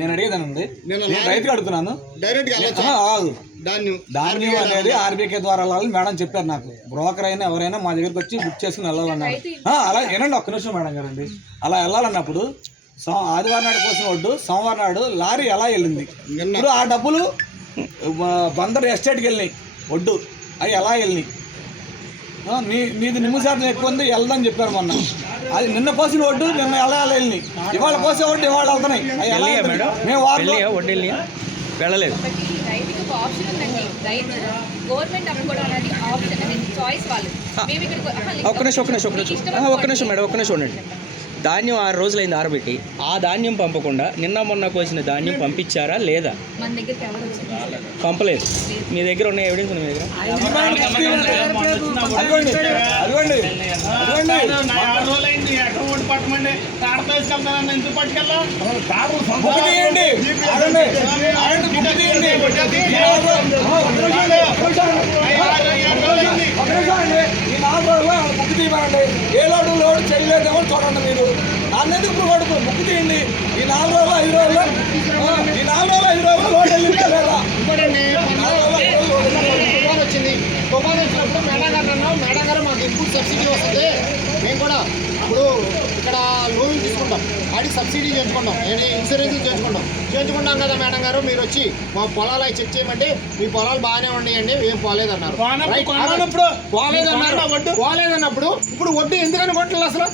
నేను అడిగేదానండి నేను రైతుగా అడుగుతున్నాను. ధాన్యం అనేది ఆర్బీకే ద్వారా వెళ్ళాలని మేడం చెప్పారు నాకు. బ్రోకర్ అయినా ఎవరైనా మా దగ్గరికి వచ్చి బుక్ చేసుకుని వెళ్ళాలన్నారు. అలా వినండి ఒక్క నిమిషం మేడం గారండి. అలా వెళ్ళాలన్నప్పుడు సో ఆదివారం నాడు కోసిన ఒడ్డు సోమవారం నాడు లారీ ఎలా వెళ్ళింది? ఇప్పుడు ఆ డబ్బులు బందర్ ఎస్టేట్కి వెళ్ళినాయి. ఒడ్డు అవి ఎలా వెళ్ళినాయి? నీ నీది నిమ్మ శాతం ఎక్కువ ఉంది వెళ్దని చెప్పారు మొన్న. అది నిన్న కోసిన ఒడ్డు నిన్న ఎలా ఎలా వెళ్ళినాయి ఇవాళ కోసే ఒడ్డు ఇవాళ వెళ్తున్నాయి? మేము వడ్డీలు వెళ్ళలేదు. ఒకటి రైతుకి ఒక ఆప్షన్ ఉందండి. రైతు గవర్నమెంట్ అమ్ముకోవడం అనేది ఆప్షన్ అనేది చాయిస్ వాళ్ళు. మేము ఇక్కడ ఒక్క నిమిషం ఒక్క నిమిషం ఒక్క నిమిషం. మేడం ఒక్క నిమిషం ఉండండి. ధాన్యం ఆరు రోజులైంది ఆరబెట్టి. ఆ ధాన్యం పంపకుండా నిన్న మొన్న కోసిన ధాన్యం పంపించారా లేదా? పంపలేదు. మీ దగ్గర ఉన్న ఎవిడెన్స్ ఉంది మీ దగ్గర? తీయమండి ఏ లోడు లోడ్ చేయలేదేమో చూడండి మీరు. అన్నది ఇప్పుడు కొడుకు తీయండి? ఈ నాలుగు రోజులు ఐదు రోజులు ఈ నాలుగు రోజులు ఐదు రోజులు లోడ్ వెళ్ళిందా లేదా ఇంకోటండి నాలుగు రోజులు ఐదు రోజులు లోడ్ వెళ్ళిందా? తుఫాన్ వచ్చింది తుఫాన్ వచ్చినప్పుడు మేడం గారు అన్నాం మేడం గారు మాకు ఇన్పుట్ సబ్సిడీ వస్తుంది మేము కూడా ఇప్పుడు ఇక్కడ తీసుకుంటాం వాడికి సబ్సిడీ చేయించుకుంటాం ఏంటి ఇన్సూరెన్స్ చేయించుకుంటాం చేయించుకుంటాం కదా మేడం గారు మీరు వచ్చి మా పొలాలు అవి చెక్ చేయమంటే మీ పొలాలు బాగానే ఉన్నాయండి ఏం పోలేదన్నారు. పోలేదన్నారు. పోలేదన్నప్పుడు ఇప్పుడు వడ్డీ ఎందుకని కొట్టలేదు అసలు?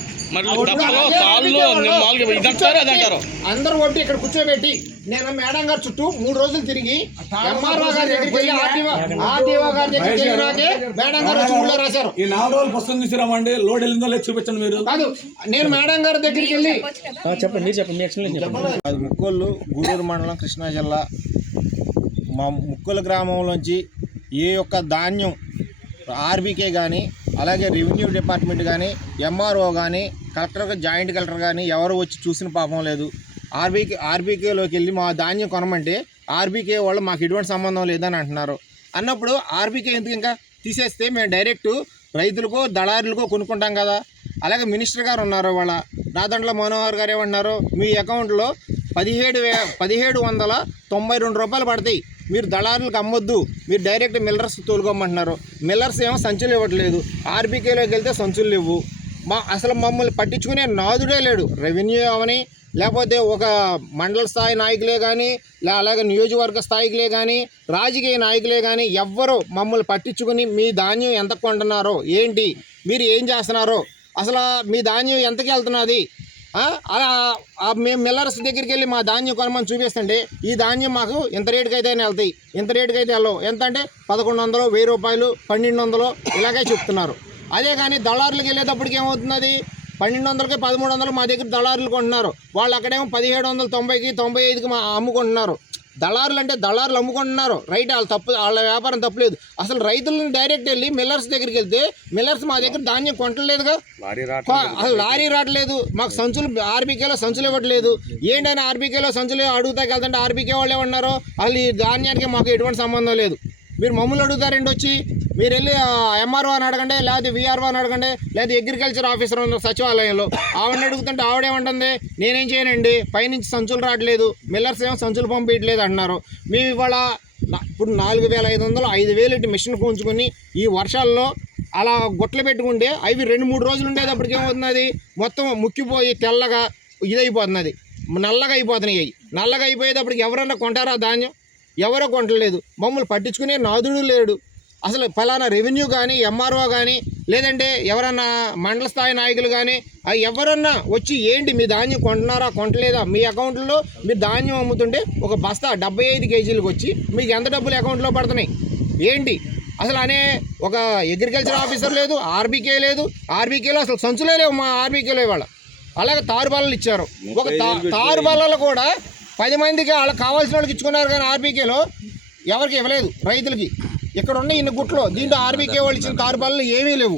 అందరూ వడ్డీ ఇక్కడ కూర్చోబెట్టి నేను మేడం గారు చుట్టూ మూడు రోజులు తిరిగి ఎంఆర్ఓ గారి దగ్గరికి వెళ్ళి ఆర్టీఓ ఆర్టీఓ గారి దగ్గరికి వెళ్ళినాకే మేడం గారు వచ్చి ఊళ్ళో రాశారు. ఈ నాలుగు రోజులు పుస్తకం తీసుకురామండి లోడ్ వెళ్ళిందో లేదు చూపించండి మీరు. కాదు నేను మేడం గారి దగ్గరికి వెళ్ళి చెప్పండి మీరు చెప్పండి మీ ఎక్స్ప్లెయిన్ చెప్పండి. అది ముక్కోళ్ళు గూడూరు మండలం కృష్ణా జిల్లా. మా ముక్కోలు గ్రామంలోంచి ఏ యొక్క ధాన్యం ఆర్బీకే కానీ అలాగే రెవెన్యూ డిపార్ట్మెంట్ కానీ ఎంఆర్ఓ కానీ కలెక్టర్ జాయింట్ కలెక్టర్ కానీ ఎవరు వచ్చి చూసిన పాపం లేదు. ఆర్బీకే ఆర్బీకేలోకి వెళ్ళి మా ధాన్యం కొనమంటే ఆర్బీకే వాళ్ళు మాకు ఎటువంటి సంబంధం లేదని అంటున్నారు. అన్నప్పుడు ఆర్బీకే ఎందుకు ఇంకా తీసేస్తే మేము డైరెక్ట్ రైతులకో దళారులకో కొనుక్కుంటాం కదా. అలాగే మినిస్టర్ గారు ఉన్నారు వాళ్ళ రాదండ్ల మనోహర్ గారు ఏమంటున్నారు? మీ అకౌంట్లో పదిహేడు వే పదిహేడు వందల తొంభై రెండు రూపాయలు పడతాయి. మీరు దళారులకు అమ్మొద్దు. మీరు డైరెక్ట్ మిల్లర్స్ తోలుకోమంటున్నారు. మిల్లర్స్ ఏమో సంచులు ఇవ్వట్లేదు. ఆర్బీకేలోకి వెళ్తే సంచులు లేవు. మా అసలు మమ్మల్ని పట్టించుకునే నాదుడే లేడు. రెవెన్యూ అవని లేకపోతే ఒక మండల స్థాయి నాయకులే కానీ లే అలాగే నియోజకవర్గ స్థాయికులే కానీ రాజకీయ నాయకులే కానీ ఎవ్వరూ మమ్మల్ని పట్టించుకుని మీ ధాన్యం ఎంత కొంటున్నారో ఏంటి మీరు ఏం చేస్తున్నారో అసలు మీ ధాన్యం ఎంతకి వెళ్తున్నది? అలా మేము మిల్లర్స్ దగ్గరికి వెళ్ళి మా ధాన్యం కొనమని చూపిస్తుంటే ఈ ధాన్యం మాకు ఇంత రేటుకి అయితే వెళ్తాయి. ఇంత రేటుకి అయితే వెళ్ళవు. ఎంత అంటే పదకొండు వందలు వెయ్యి రూపాయలు పన్నెండు వందలు ఇలాగే చెప్తున్నారు. అదే కానీ దళారులకు వెళ్ళేటప్పటికి ఏమవుతున్నది? పన్నెండు వందలకి పదమూడు వందలు మా దగ్గర దళారులు కొంటున్నారు. వాళ్ళు అక్కడేమో పదిహేడు వందల తొంభైకి తొంభై ఐదుకి మా అమ్ముకుంటున్నారు. దళారులు అంటే దళారులు అమ్ముకుంటున్నారు. రైట్ వాళ్ళ తప్పు వాళ్ళ వ్యాపారం తప్పులేదు. అసలు రైతులను డైరెక్ట్ వెళ్ళి మిల్లర్స్ దగ్గరికి వెళ్తే మిల్లర్స్ మా దగ్గర ధాన్యం కొంటలేదుగా అసలు లారీ రావట్లేదు. మాకు సంచులు ఆర్బీకేలో సంచులు ఇవ్వట్లేదు. ఏంటని ఆర్బీకేలో సంచులు అడుగుతాకి వెళ్తుంటే ఆర్బీకే వాళ్ళు ఏమన్నారు అసలు ఈ ధాన్యానికి మాకు ఎటువంటి సంబంధం లేదు. మీరు మమ్మల్ని అడుగుతారండి వచ్చి? మీరు వెళ్ళి ఎంఆర్ఓ అని అడగండి లేకపోతే విఆర్ఓ అని అడగండి లేదా అగ్రికల్చర్ ఆఫీసర్ ఉంది సచివాలయంలో. ఆవిడని అడుగుతుంటే ఆవిడేమంటుంది నేనేం చేయనండి పైనుంచి సంచులు రావట్లేదు మిల్లర్స్ ఏమో సంచులు పంపించట్లేదు అంటున్నారు. మేము ఇవాళ ఇప్పుడు నాలుగు వేల ఐదు వందలు ఐదు వేలు ఇటు మిషన్ కూంచుకొని ఈ వర్షాల్లో అలా గుట్టలు పెట్టుకుంటే అవి రెండు మూడు రోజులు ఉండేటప్పటికి ఏమవుతున్నది? మొత్తం ముక్కిపోయి తెల్లగా ఇదైపోతున్నది. నల్లగా అయిపోతున్నాయి అవి. నల్లగా అయిపోయేటప్పటికి ఎవరన్నా కొంటారా ధాన్యం? ఎవరో కొంటలేదు. మమ్మల్ని పట్టించుకునే నాదుడు లేడు. అసలు ఫలానా రెవెన్యూ కానీ ఎంఆర్ఓ కానీ లేదంటే ఎవరన్నా మండల స్థాయి నాయకులు కానీ అవి ఎవరన్నా వచ్చి ఏంటి మీ ధాన్యం కొంటున్నారా కొంటలేదా? మీ అకౌంట్లో మీరు ధాన్యం అమ్ముతుంటే ఒక బస్తా డెబ్బై ఐదు కేజీలకు వచ్చి మీకు ఎంత డబ్బులు అకౌంట్లో పడుతున్నాయి? ఏంటి? అసలు అనే ఒక అగ్రికల్చర్ ఆఫీసర్ లేదు ఆర్బీకే లేదు ఆర్బీకేలో అసలు సంచులే లేవు మా ఆర్బీకేలో ఇవాళ. అలాగే తారు బల్లలు ఇచ్చారు. ఒక తా- తారు బల్లలు కూడా పది మందికి వాళ్ళకి కావాల్సిన వాళ్ళకి ఇచ్చుకున్నారు కానీ ఆర్బీకేలో ఎవరికి ఇవ్వలేదు రైతులకి. ఇక్కడ ఉన్న ఇన్ని గుట్లో దీంట్లో ఆర్బీకే వాళ్ళు ఇచ్చిన తారు ఏమీ లేవు.